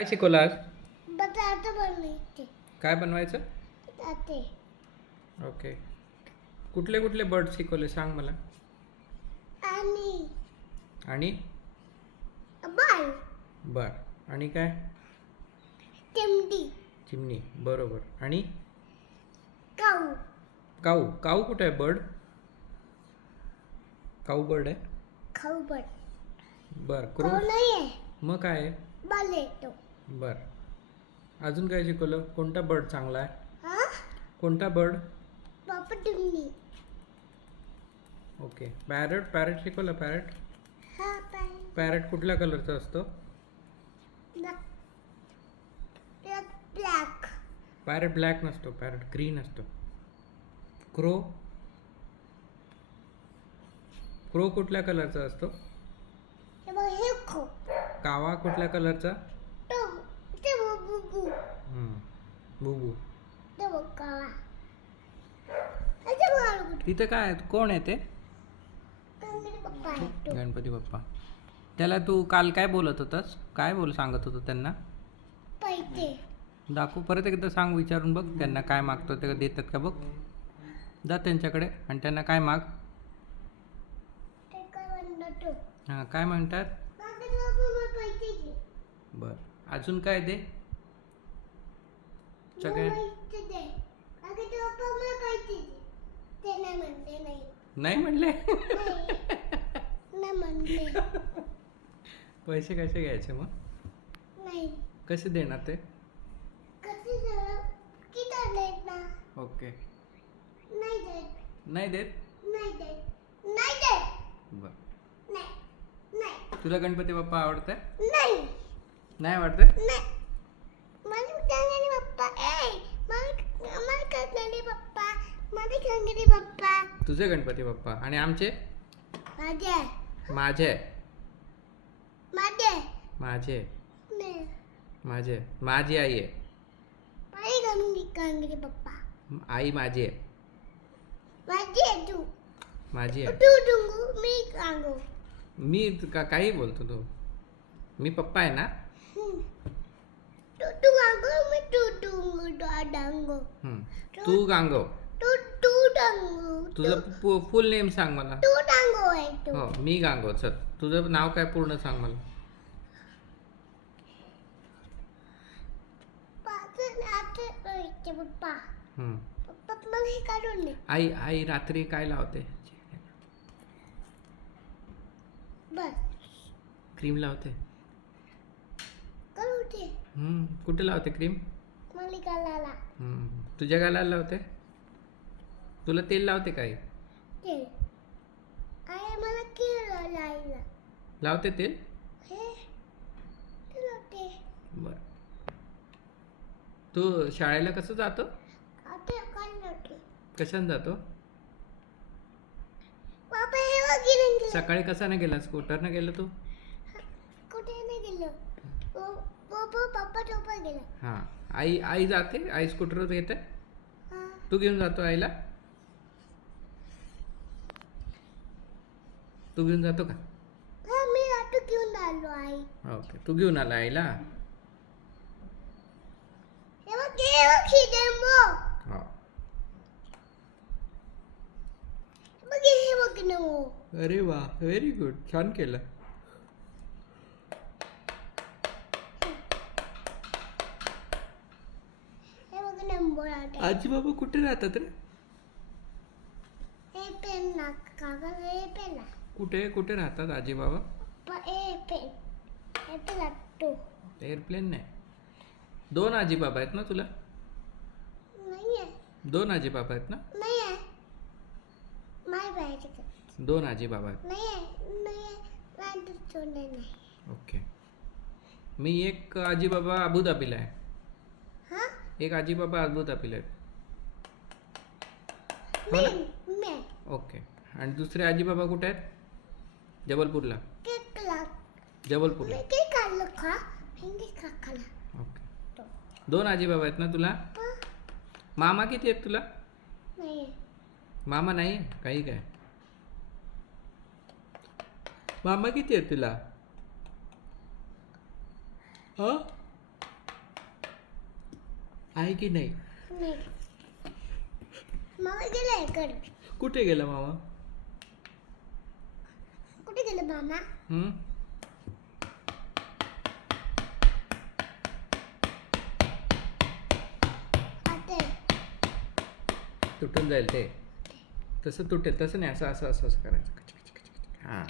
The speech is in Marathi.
काय शिकवलं आज? बटाटा बनवायचे. काय बनवायचं? बटाटे. ओके. कुठले कुठले बर्ड शिकवले सांग मला. आणि आणि बाल. बर. आणि काय? चिमटी. चिमणी. बरोबर. आणि काऊ. काऊ. काऊ कुठे आहे बर्ड? काऊ बर्ड आहे. खाऊ बट. बर. क्रो. काऊ नाही आहे. मग काय आहे? बाल येतो. बर. अजून काय शिकवलं? कोणता बर्ड चांगला आहे? हा कोणता बर्ड? बापा चिमणी. ओके. पॅरट. पॅरट शिकवलं. पॅरट. हा पाय. पॅरट कुठल्या कलरचा असतो? ब्लॅक. पॅरट ब्लॅक नसतो. पॅरट ग्रीन असतो. क्रो. क्रो कुठल्या कलरचा असतो? हे बघ हे खो. कावा कुठल्या कलरचा? तो ते बुबू. बुबू. ते बघ काळा. त्याचे बघ तिथे काय कोण आहे ते? पप्पा आहे तो. गणपती बाप्पा. त्याला तू काल काय बोलत होतास? काय सांगत होतो त्यांना? पैसे. दाखव परत एकदा सांग. विचारून बघ त्यांना काय मागतो ते देतात का बघ. जा त्यांच्याकडे आणि त्यांना काय माग. ते काय म्हणतो? हां काय म्हणतात? पैसे दे. बर. अजून काय दे? सगळे पैसे दे. अगं ते पप्पा मला पैसे दे. ते नाही म्हणते नाही. नाही म्हणले. नाही म्हणते. पैसे कसे घ्यायचे मग? नाही. कसे देणार ते? कसे झालं? किती देत ना? ओके. नाही देत. नाही देत. नाही देत. नाही देत. बर. नाही. नाही. तुला गणपती बाप्पा आवडतंय? नाही. नाही आवडतंय? नाही. मला गणपती बाप्पा. मला गणपती बाप्पा. मला गणपती बाप्पा. तुझे गणपती बाप्पा आणि आमचे? माझे. माझे. माझे. माझे. नाही. माझे. माझी आई आहे. माझी गणपती बाप्पा. आई माझी आहे. माझी आहे तू. माझी आहे. तू डुंगू मी कांगू. मी काही बोलतो तू. मी पप्पा आहे ना. तू कांगू मी तू डुंगू डांगू. तू गांगव. तू डांगू. तुझं फुल नेम सांग मला. तू डांगू आहे तू. हो मी गांगव. चल तुझं नाव काय पूर्ण सांग मला. पप्पा. पप्पा मला हे काढून दे. आई आई रात्री काय लावते? बस. क्रीम लावते. करू दे. कुठे लावते क्रीम? मलिकाला. तुझ्या गालाला लावते? तुला तेल लावते काय? तेल. आई मला केलं लायला. लावते तेल? हे ते लावते. बर. तू शाळेला कसं जातो? आता काय लावते? कशाने जातो? पापा हे वगैरे सकाळी कशाने गेला? स्कूटरने गेला तू? कुठे नाही गेलो. पप्पा चोपा गेला. हां. आई आई जाते. आई स्कूटरवर येते. हा. तू घेऊन जातो आईला? तू घेऊन जातो का? हा मी ऑटो घेऊन आलो आई. ओके. तू घेऊन आला आईला? हे बघ खिडेमो. हो. हे बघ नमो. अरे वा व्हेरी गुड. छान केलं. हे बघ नंबर आठ. आजी बाबा कुठे राहतात रे? हे पेन ना कागद हे पेन. कुठे कुठे राहतात आजी बाबा? पप्पा हे पेन. हे पेन ऑटो. एअरप्लेन नाही. 2 आजी बाबा आहेत ना तुला? नाही आहे. 2 आजी बाबा आहेत ना? नाही आहे. माय बायचे. 2 आजी बाबा आहेत. नाही आहे. नाही आहे. नाही. ओके. मी एक आजी बाबा अबुधाबीला आहे. हा एक आजी बाबा अबुधाबीला आहेत. हो ना? मी ओके. आणि दुसरे आजी बाबा कुठे आहेत? जबलपूरला. केक ला. जबलपूरला. मी केक खाल्लं का? हिंगी का खाल्ला? ओके. 2 आजी बाबा आहेत ना तुला? मामा किती आहेत तुला? नाही आहे. मामा नाही काही काय? मामा किती आहेत तुला? हां आहे की नाही? नाही. मामा गेला इकडे. कुठे गेला मामा? कुठे गेले मामा? हम्म? आता तुटून जाईल ते. तसं तुटेल, तसं नाही, असं असं असं असं करायचं. हां.